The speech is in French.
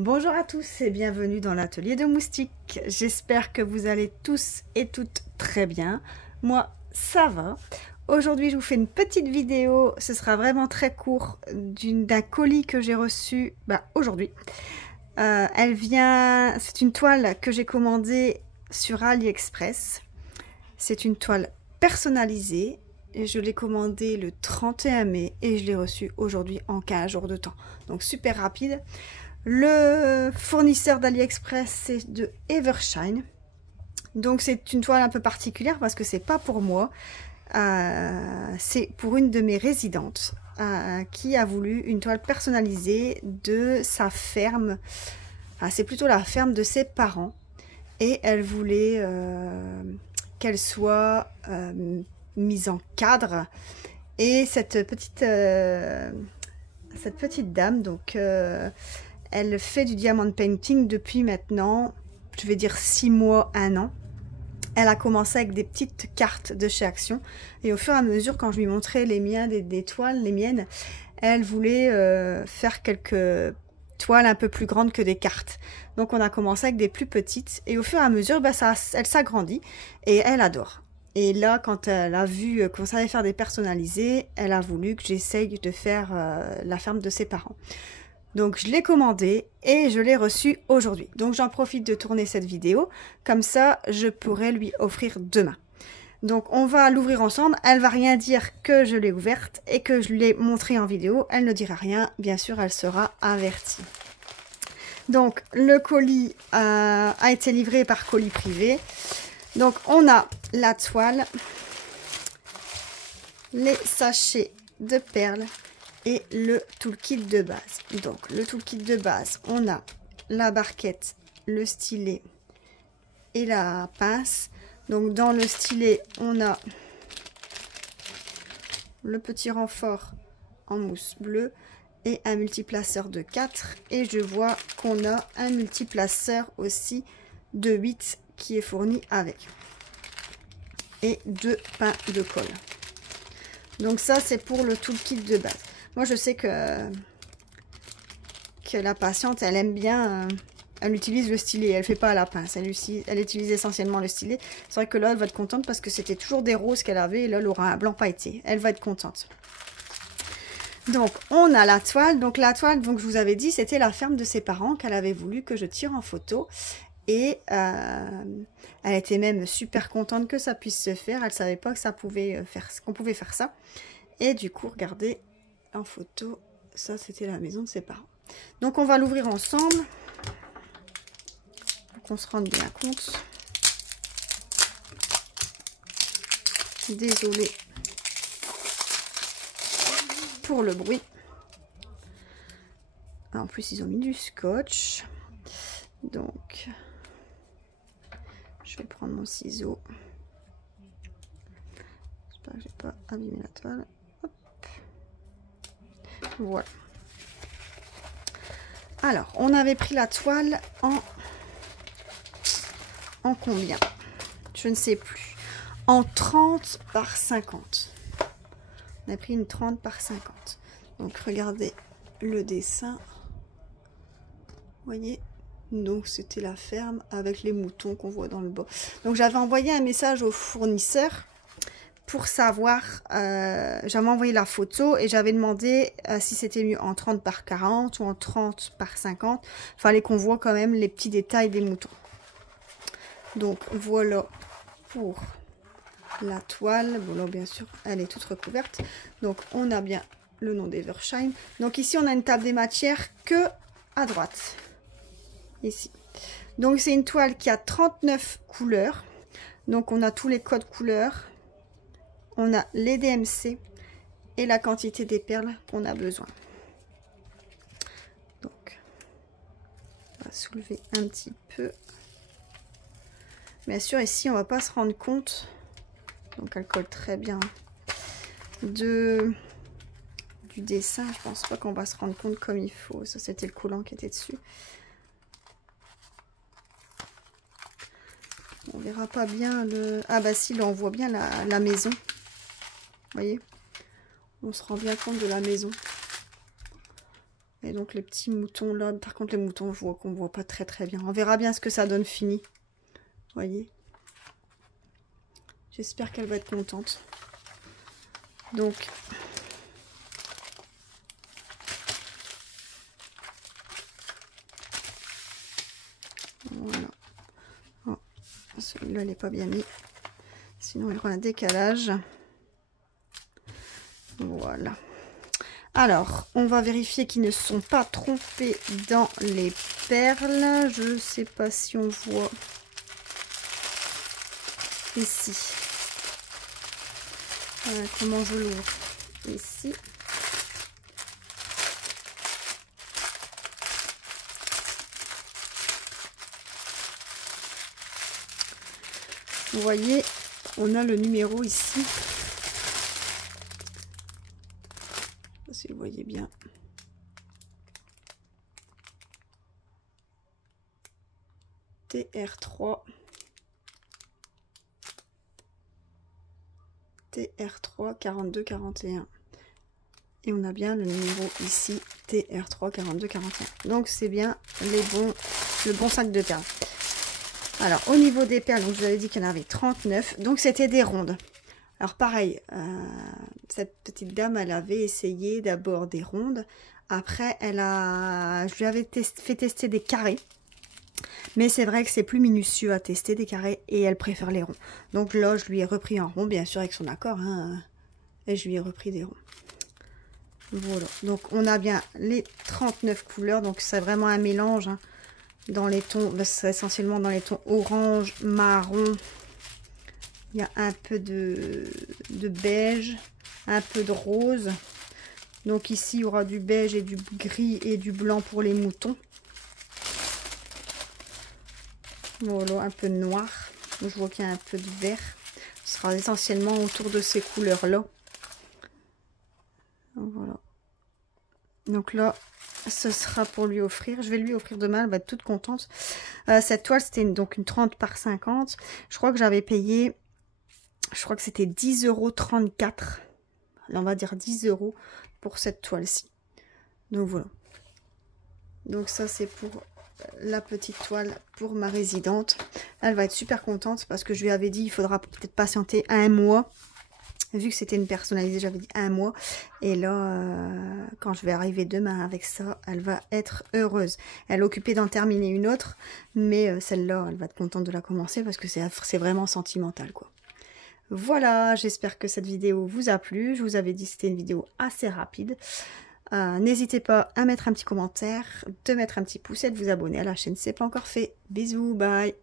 Bonjour à tous et bienvenue dans l'atelier de moustiques. J'espère que vous allez tous et toutes très bien. Moi, ça va. Aujourd'hui, je vous fais une petite vidéo. Ce sera vraiment très court d'un colis que j'ai reçu aujourd'hui. C'est une toile que j'ai commandée sur AliExpress. C'est une toile personnalisée. Et je l'ai commandée le 31 mai et je l'ai reçue aujourd'hui en 15 jours de temps. Donc super rapide. Le fournisseur d'AliExpress, c'est de Evershine. Donc c'est une toile un peu particulière parce que c'est pas pour moi. C'est pour une de mes résidentes qui a voulu une toile personnalisée de sa ferme. C'est plutôt la ferme de ses parents. Et elle voulait qu'elle soit mise en cadre. Et cette petite dame, donc... elle fait du diamond painting depuis maintenant, je vais dire 6 mois, 1 an. Elle a commencé avec des petites cartes de chez Action. Et au fur et à mesure, quand je lui montrais les toiles, les miennes, elle voulait faire quelques toiles un peu plus grandes que des cartes. Donc on a commencé avec des plus petites. Et au fur et à mesure, elle s'agrandit et elle adore. Et là, quand elle a vu qu'on savait faire des personnalisés, elle a voulu que j'essaye de faire la ferme de ses parents. Donc je l'ai commandé et je l'ai reçu aujourd'hui. Donc j'en profite de tourner cette vidéo, comme ça je pourrai lui offrir demain. Donc on va l'ouvrir ensemble, elle va rien dire que je l'ai ouverte et que je l'ai montrée en vidéo, elle ne dira rien, bien sûr elle sera avertie. Donc le colis a été livré par colis privé. Donc on a la toile, les sachets de perles, et le toolkit de base. Donc le toolkit de base, on a la barquette, le stylet et la pince. Donc dans le stylet, on a le petit renfort en mousse bleue et un multiplaceur de 4. Et je vois qu'on a un multiplaceur aussi de 8 qui est fourni avec. Et 2 pains de colle. Donc ça, c'est pour le toolkit de base. Moi, je sais que la patiente, elle aime bien, elle utilise le stylet, elle fait pas à la pince, elle utilise essentiellement le stylet. C'est vrai que là, elle va être contente parce que c'était toujours des roses qu'elle avait, et là, elle aura un blanc pailleté. Elle va être contente. Donc, on a la toile. Donc, la toile, donc, je vous avais dit, c'était la ferme de ses parents qu'elle avait voulu que je tire en photo. Et elle était même super contente que ça puisse se faire. Elle savait pas que qu'on pouvait faire ça. Et du coup, regardez... en photo, ça c'était la maison de ses parents. Donc on va l'ouvrir ensemble pour qu'on se rende bien compte. Désolée pour le bruit. En plus ils ont mis du scotch. Donc je vais prendre mon ciseau. J'espère que j'ai pas abîmé la toile. Voilà. Alors, on avait pris la toile en combien? Je ne sais plus. En 30 par 50. On a pris une 30 par 50. Donc, regardez le dessin. Vous voyez? Donc, c'était la ferme avec les moutons qu'on voit dans le bas. Donc, j'avais envoyé un message au fournisseur pour savoir, j'avais envoyé la photo et j'avais demandé si c'était mieux en 30 par 40 ou en 30 par 50. Il fallait qu'on voit quand même les petits détails des moutons. Donc voilà pour la toile. Bon là bien sûr elle est toute recouverte. Donc on a bien le nom d'Evershine. Donc ici on a une table des matières que à droite. Ici. Donc c'est une toile qui a 39 couleurs. Donc on a tous les codes couleurs. On a les DMC et la quantité des perles qu'on a besoin. Donc, on va soulever un petit peu. Bien sûr, ici, on va pas se rendre compte. Donc, elle colle très bien du dessin. Je pense pas qu'on va se rendre compte comme il faut. Ça, c'était le collant qui était dessus. On verra pas bien le... Ah bah si, là, on voit bien la maison. Vous voyez, on se rend bien compte de la maison. Et donc les petits moutons là, par contre les moutons, je vois qu'on voit pas très bien. On verra bien ce que ça donne fini. Vous voyez. J'espère qu'elle va être contente. Donc, voilà. Oh, celui-là, il n'est pas bien mis. Sinon, il y aura un décalage. Voilà. Alors, on va vérifier qu'ils ne sont pas trompés dans les perles. Je ne sais pas si on voit ici. Comment je l'ouvre ici. Vous voyez, on a le numéro ici. Si vous voyez bien. TR3. TR3 42 41. Et on a bien le numéro ici, TR3 42 41. Donc c'est bien le bon sac de perles. Alors au niveau des perles, donc je vous avais dit qu'il y en avait 39. Donc c'était des rondes. Alors pareil, cette petite dame, elle avait essayé d'abord des rondes. Après, je lui avais fait tester des carrés. Mais c'est vrai que c'est plus minutieux à tester des carrés et elle préfère les ronds. Donc là, je lui ai repris un rond, bien sûr avec son accord. Hein, et je lui ai repris des ronds. Voilà. Donc on a bien les 39 couleurs. Donc c'est vraiment un mélange hein, dans les tons, c'est essentiellement dans les tons orange, marron. Il y a un peu de beige, un peu de rose. Donc ici, il y aura du beige et du gris et du blanc pour les moutons. Voilà, un peu de noir. Je vois qu'il y a un peu de vert. Ce sera essentiellement autour de ces couleurs-là. Voilà. Donc là, ce sera pour lui offrir. Je vais lui offrir demain, elle va être toute contente. Cette toile, c'était donc une 30 par 50. Je crois que j'avais payé... Je crois que c'était 10,34 €. On va dire 10 € pour cette toile-ci. Donc voilà. Donc ça c'est pour la petite toile pour ma résidente. Elle va être super contente parce que je lui avais dit il faudra peut-être patienter 1 mois. Vu que c'était une personnalisée, j'avais dit 1 mois. Et là, quand je vais arriver demain avec ça, elle va être heureuse. Elle est occupée d'en terminer une autre. Mais celle-là, elle va être contente de la commencer parce que c'est vraiment sentimental quoi. Voilà, j'espère que cette vidéo vous a plu. Je vous avais dit que c'était une vidéo assez rapide. N'hésitez pas à mettre un petit commentaire, de mettre un petit pouce et de vous abonner à la chaîne si ce n'est pas encore fait. Bisous, bye!